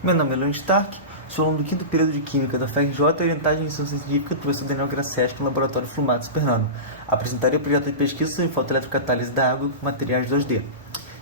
Meu nome é Leon Stark, sou aluno do 5º período de Química da FRJ e orientado em Iniciação Científica do professor Daniel Graceschi no Laboratório Flumato Supernano. Apresentarei o projeto de pesquisa sobre fotoeletrocatálise da água com materiais 2D.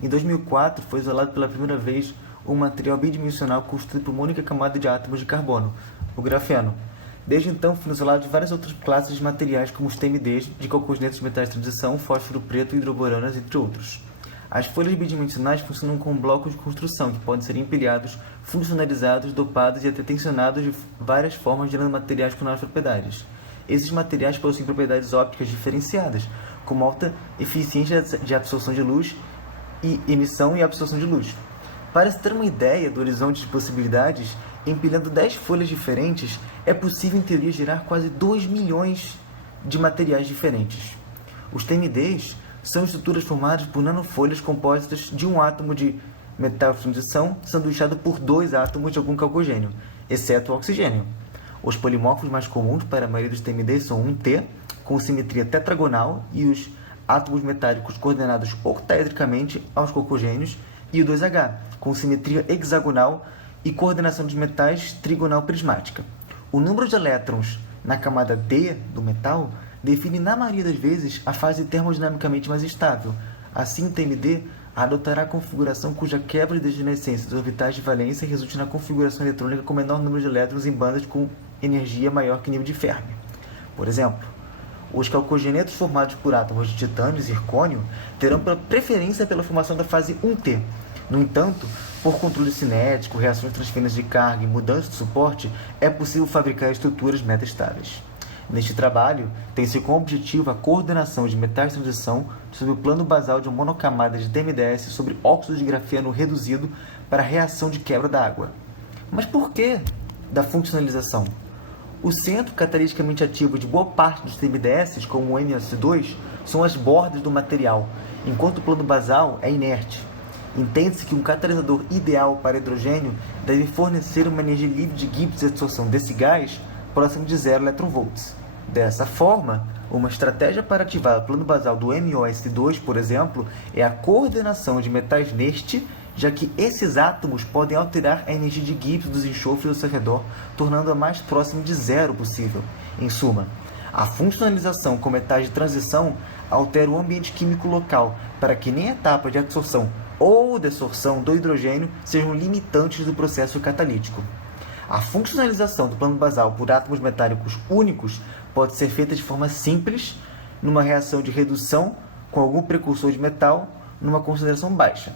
Em 2004, foi isolado pela primeira vez um material bidimensional constituído por uma única camada de átomos de carbono, o grafeno. Desde então, foram isolados várias outras classes de materiais, como os TMDs, de calcogenetos de metais de transição, fósforo preto, hidroboranas, entre outros. As folhas bidimensionais funcionam como blocos de construção, que podem ser empilhados, funcionalizados, dopados e até tensionados de várias formas, gerando materiais com novas propriedades. Esses materiais possuem propriedades ópticas diferenciadas, como alta eficiência de absorção de luz e emissão e absorção de luz. Para se ter uma ideia do horizonte de possibilidades, empilhando 10 folhas diferentes, é possível, em teoria, gerar quase 2 milhões de materiais diferentes. Os TMDs são estruturas formadas por nanofolhas compostas de um átomo de metal de transição sanduichado por 2 átomos de algum calcogênio, exceto o oxigênio. Os polimorfos mais comuns para a maioria dos TMDs são um T, com simetria tetragonal, e os átomos metálicos coordenados octaedricamente aos calcogênios, e o 2H, com simetria hexagonal e coordenação dos metais trigonal prismática. O número de elétrons na camada D do metal define, na maioria das vezes, a fase termodinamicamente mais estável. Assim, o TMD adotará a configuração cuja quebra e degenerescência dos orbitais de valência resulte na configuração eletrônica com menor número de elétrons em bandas com energia maior que nível de Fermi. Por exemplo, os calcogenetos formados por átomos de titânio e zircônio terão preferência pela formação da fase 1T. No entanto, por controle cinético, reações transferências de carga e mudança de suporte, é possível fabricar estruturas metastáveis. Neste trabalho, tem-se como objetivo a coordenação de metais de transição sob o plano basal de uma monocamada de TMDS sobre óxido de grafeno reduzido para a reação de quebra da água. Mas por que da funcionalização? O centro catalisticamente ativo de boa parte dos TMDS, como o MOS2, são as bordas do material, enquanto o plano basal é inerte. Entende-se que um catalisador ideal para hidrogênio deve fornecer uma energia livre de Gibbs de absorção desse gás próximo de 0 eV. Dessa forma, uma estratégia para ativar o plano basal do MOS2, por exemplo, é a coordenação de metais neste, já que esses átomos podem alterar a energia de Gibbs dos enxofres ao seu redor, tornando-a mais próxima de 0 possível. Em suma, a funcionalização com metais de transição altera o ambiente químico local para que nem a etapa de absorção ou desorção do hidrogênio sejam limitantes do processo catalítico. A funcionalização do plano basal por átomos metálicos únicos pode ser feita de forma simples, numa reação de redução com algum precursor de metal, numa concentração baixa.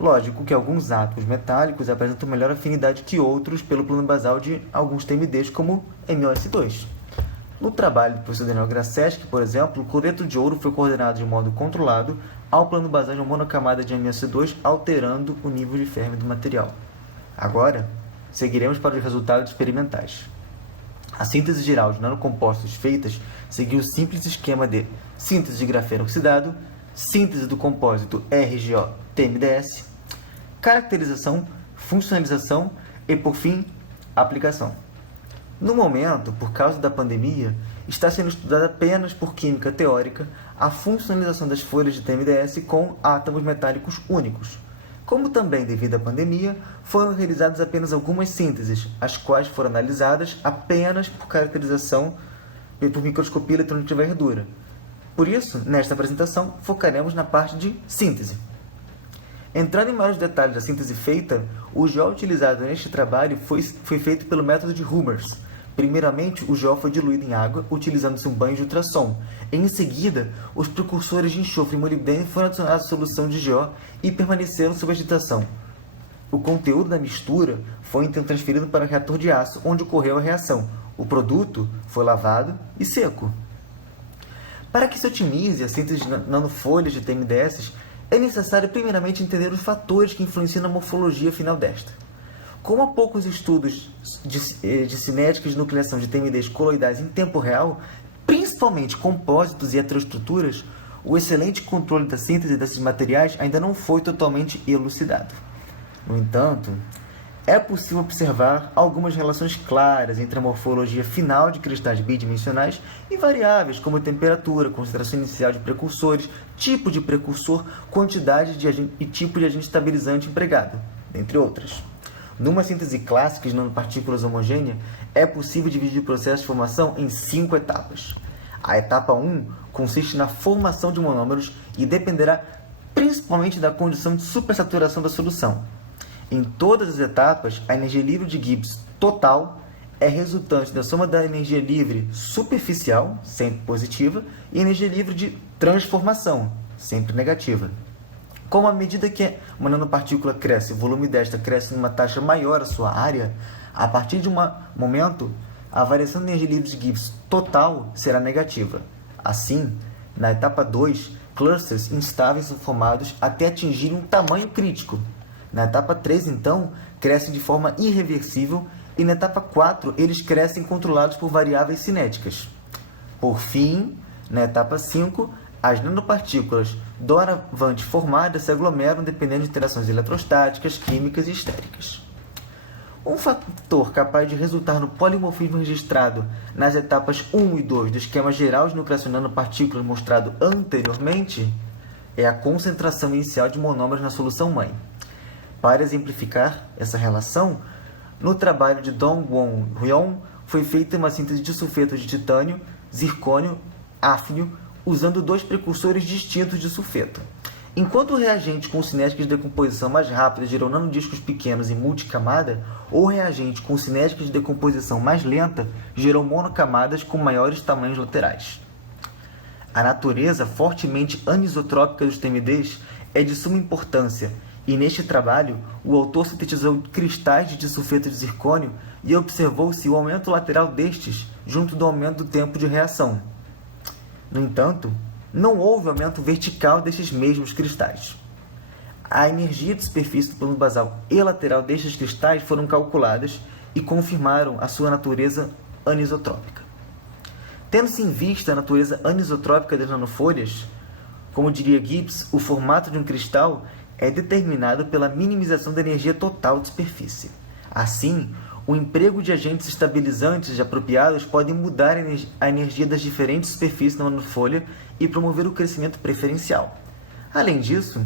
Lógico que alguns átomos metálicos apresentam melhor afinidade que outros pelo plano basal de alguns TMDs, como MOS2. No trabalho do professor Daniel Graceschi, por exemplo, o cloreto de ouro foi coordenado de modo controlado ao plano basal de uma monocamada de MOS2, alterando o nível de Fermi do material. Agora, seguiremos para os resultados experimentais. A síntese geral de nanocompostos feitas seguiu o simples esquema de síntese de grafeno oxidado, síntese do compósito RGO-TMDS, caracterização, funcionalização e, por fim, aplicação. No momento, por causa da pandemia, está sendo estudada apenas por química teórica a funcionalização das folhas de TMDS com átomos metálicos únicos. Como também, devido à pandemia, foram realizadas apenas algumas sínteses, as quais foram analisadas apenas por caracterização por microscopia eletrônica de varredura. Por isso, nesta apresentação, focaremos na parte de síntese. Entrando em maiores detalhes da síntese feita, o GO utilizado neste trabalho foi feito pelo método de Hummers. Primeiramente, o GO foi diluído em água, utilizando-se um banho de ultrassom. Em seguida, os precursores de enxofre e molibdênio foram adicionados à solução de GO e permaneceram sob agitação. O conteúdo da mistura foi então transferido para o reator de aço, onde ocorreu a reação. O produto foi lavado e seco. Para que se otimize a síntese de nanofolhas de TMDS, é necessário primeiramente entender os fatores que influenciam na morfologia final desta. Como há poucos estudos de cinética de nucleação de TMDs coloidais em tempo real, principalmente compósitos e heteroestruturas, o excelente controle da síntese desses materiais ainda não foi totalmente elucidado. No entanto, é possível observar algumas relações claras entre a morfologia final de cristais bidimensionais e variáveis como temperatura, concentração inicial de precursores, tipo de precursor, quantidade de agente e tipo de agente estabilizante empregado, entre outras. Numa síntese clássica de nanopartículas homogênea, é possível dividir o processo de formação em 5 etapas. A etapa 1 consiste na formação de monômeros e dependerá principalmente da condição de supersaturação da solução. Em todas as etapas, a energia livre de Gibbs total é resultante da soma da energia livre superficial, sempre positiva, e energia livre de transformação, sempre negativa. Como à medida que uma nanopartícula cresce, o volume desta cresce em uma taxa maior a sua área, a partir de um momento, a variação de energia livre de Gibbs total será negativa. Assim, na etapa 2, clusters instáveis são formados até atingir um tamanho crítico. Na etapa 3, então, crescem de forma irreversível e na etapa 4, eles crescem controlados por variáveis cinéticas. Por fim, na etapa 5, as nanopartículas doravante formadas se aglomeram dependendo de interações eletrostáticas, químicas e estéricas. Um fator capaz de resultar no polimorfismo registrado nas etapas 1 e 2 do esquema geral de nucleação de nanopartículas mostrado anteriormente é a concentração inicial de monômeros na solução-mãe. Para exemplificar essa relação, no trabalho de Dong-Won Ryong foi feita uma síntese de sulfeto de titânio, zircônio, áfnio, usando 2 precursores distintos de sulfeto. Enquanto o reagente com cinéticas de decomposição mais rápida gerou nanodiscos pequenos em multicamada, o reagente com cinéticas de decomposição mais lenta gerou monocamadas com maiores tamanhos laterais. A natureza fortemente anisotrópica dos TMDs é de suma importância, e neste trabalho, o autor sintetizou cristais de disulfeto de zircônio e observou-se o aumento lateral destes junto do aumento do tempo de reação. No entanto, não houve aumento vertical destes mesmos cristais. A energia de superfície do plano basal e lateral destes cristais foram calculadas e confirmaram a sua natureza anisotrópica. Tendo-se em vista a natureza anisotrópica das nanofolhas, como diria Gibbs, o formato de um cristal é determinado pela minimização da energia total de superfície. Assim, o emprego de agentes estabilizantes apropriados pode mudar a energia das diferentes superfícies da nanofolha e promover o crescimento preferencial. Além disso,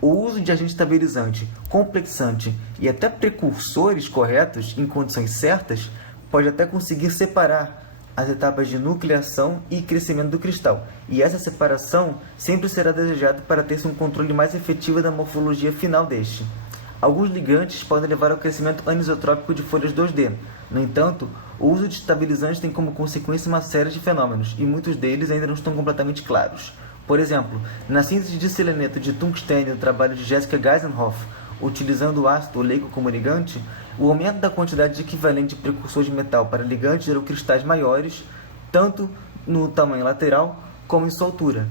o uso de agente estabilizante, complexante e até precursores corretos em condições certas pode até conseguir separar as etapas de nucleação e crescimento do cristal, e essa separação sempre será desejada para ter-se um controle mais efetivo da morfologia final deste. Alguns ligantes podem levar ao crescimento anisotrópico de folhas 2D. No entanto, o uso de estabilizantes tem como consequência uma série de fenômenos, e muitos deles ainda não estão completamente claros. Por exemplo, na síntese de seleneto de tungstênio no trabalho de Jessica Geisenhoff, utilizando o ácido oleico como ligante, o aumento da quantidade de equivalente de precursor de metal para ligante gerou cristais maiores, tanto no tamanho lateral como em sua altura.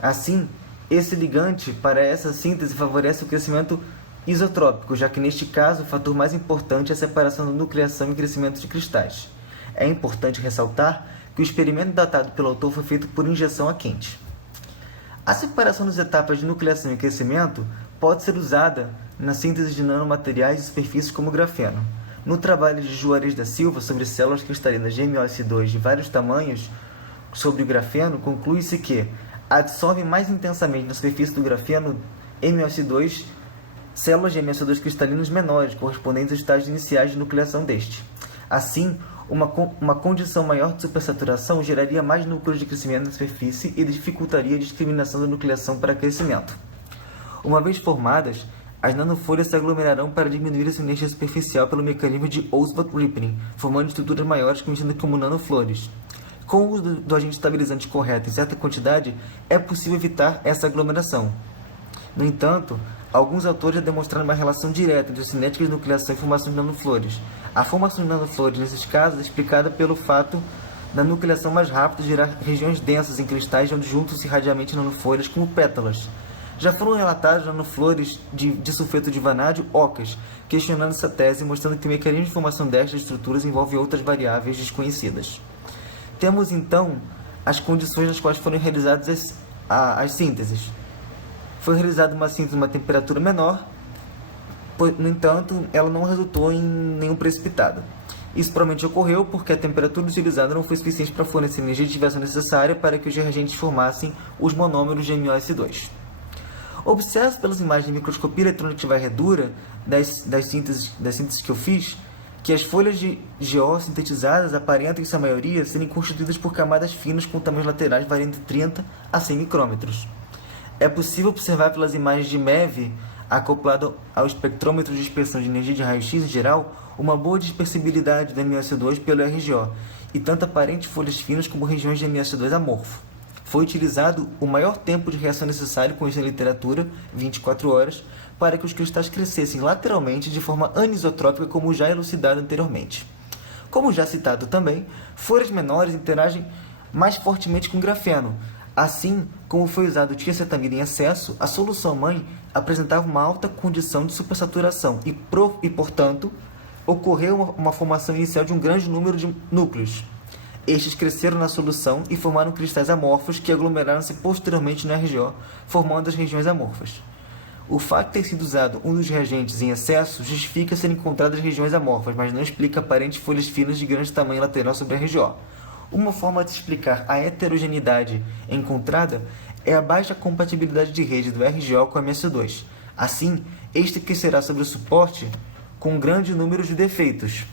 Assim, esse ligante para essa síntese favorece o crescimento isotrópico, já que neste caso o fator mais importante é a separação da nucleação e crescimento de cristais. É importante ressaltar que o experimento datado pelo autor foi feito por injeção a quente. A separação das etapas de nucleação e crescimento pode ser usada na síntese de nanomateriais de superfícies como o grafeno. No trabalho de Juarez da Silva sobre células cristalinas de MoS2 de vários tamanhos sobre o grafeno, conclui-se que absorvem mais intensamente na superfície do grafeno MoS2 células de MoS2 cristalinas menores, correspondentes aos estágios iniciais de nucleação deste. Assim, uma condição maior de supersaturação geraria mais núcleos de crescimento na superfície e dificultaria a discriminação da nucleação para crescimento. Uma vez formadas, as nanofolhas se aglomerarão para diminuir a sua energia superficial pelo mecanismo de Oswald-Rippling, formando estruturas maiores conhecidas como nanoflores. Com o uso do agente estabilizante correto em certa quantidade, é possível evitar essa aglomeração. No entanto, alguns autores já demonstraram uma relação direta entre a cinética de nucleação e formação de nanoflores. A formação de nanoflores, nesses casos, é explicada pelo fato da nucleação mais rápida gerar regiões densas em cristais onde juntam-se radialmente nanofolhas como pétalas. Já foram relatados nanoflores de sulfeto de vanádio ocas, questionando essa tese, mostrando que o mecanismo de formação destas estruturas envolve outras variáveis desconhecidas. Temos, então, as condições nas quais foram realizadas as sínteses. Foi realizada uma síntese numa temperatura menor, no entanto, ela não resultou em nenhum precipitado. Isso provavelmente ocorreu porque a temperatura utilizada não foi suficiente para fornecer a energia de ativação necessária para que os reagentes formassem os monômeros de MoS2. Observe pelas imagens de microscopia eletrônica de varredura das sínteses que eu fiz, que as folhas de GO sintetizadas aparentam, em sua maioria, serem constituídas por camadas finas com tamanhos laterais variando de 30 a 100 micrômetros. É possível observar pelas imagens de MEV, acoplado ao espectrômetro de dispersão de energia de raio-x em geral, uma boa dispersibilidade do MeSO2 pelo RGO, e tanto aparentes folhas finas como regiões de MeSO2 amorfo. Foi utilizado o maior tempo de reação necessário com isso na literatura, 24 horas, para que os cristais crescessem lateralmente de forma anisotrópica, como já elucidado anteriormente. Como já citado também, folhas menores interagem mais fortemente com grafeno. Assim, como foi usado tiacetamida em excesso, a solução-mãe apresentava uma alta condição de supersaturação e portanto, ocorreu uma formação inicial de um grande número de núcleos. Estes cresceram na solução e formaram cristais amorfos que aglomeraram-se posteriormente no RGO, formando as regiões amorfas. O fato de ter sido usado um dos reagentes em excesso justifica ser encontradas regiões amorfas, mas não explica aparentes folhas finas de grande tamanho lateral sobre a RGO. Uma forma de explicar a heterogeneidade encontrada é a baixa compatibilidade de rede do RGO com a MeSO2. Assim, este crescerá sobre o suporte com um grande número de defeitos.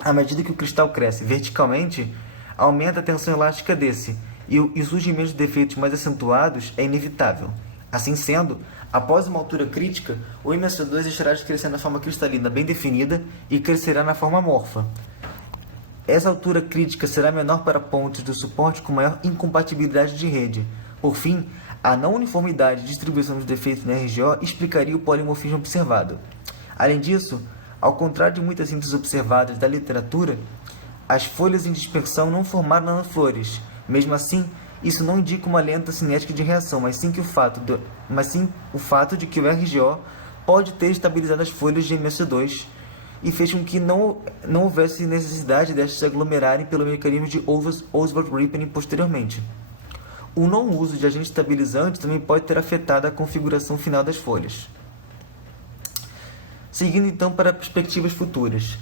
À medida que o cristal cresce verticalmente, aumenta a tensão elástica desse, e o surgimento de defeitos mais acentuados é inevitável. Assim sendo, após uma altura crítica, o MeSO2 deixará de crescer na forma cristalina bem definida e crescerá na forma amorfa. Essa altura crítica será menor para pontos do suporte com maior incompatibilidade de rede. Por fim, a não uniformidade de distribuição dos defeitos na RGO explicaria o polimorfismo observado. Além disso, ao contrário de muitas sínteses observadas da literatura, as folhas em dispersão não formaram nanoflores. Mesmo assim, isso não indica uma lenta cinética de reação, mas sim o fato de que o RGO pode ter estabilizado as folhas de MeSO2 e fez com que não houvesse necessidade destas se aglomerarem pelo mecanismo de Oswald-Ripening posteriormente. O não uso de agentes estabilizantes também pode ter afetado a configuração final das folhas. Seguindo então para perspectivas futuras.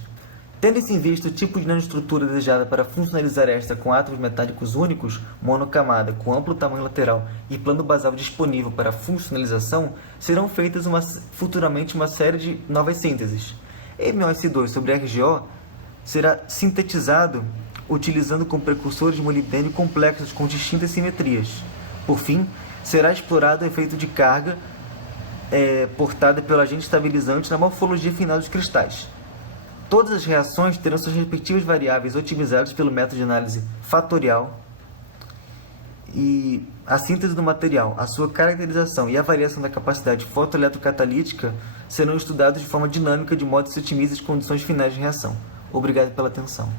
Tendo-se em vista o tipo de nanoestrutura desejada para funcionalizar esta com átomos metálicos únicos, monocamada, com amplo tamanho lateral e plano basal disponível para funcionalização, serão feitas futuramente uma série de novas sínteses. MeS2 sobre RGO será sintetizado utilizando como precursores de molibdênio complexos com distintas simetrias. Por fim, será explorado o efeito de carga portada pelo agente estabilizante na morfologia final dos cristais. Todas as reações terão suas respectivas variáveis otimizadas pelo método de análise fatorial e a síntese do material, a sua caracterização e a variação da capacidade fotoeletrocatalítica serão estudados de forma dinâmica de modo que se otimize as condições finais de reação. Obrigado pela atenção.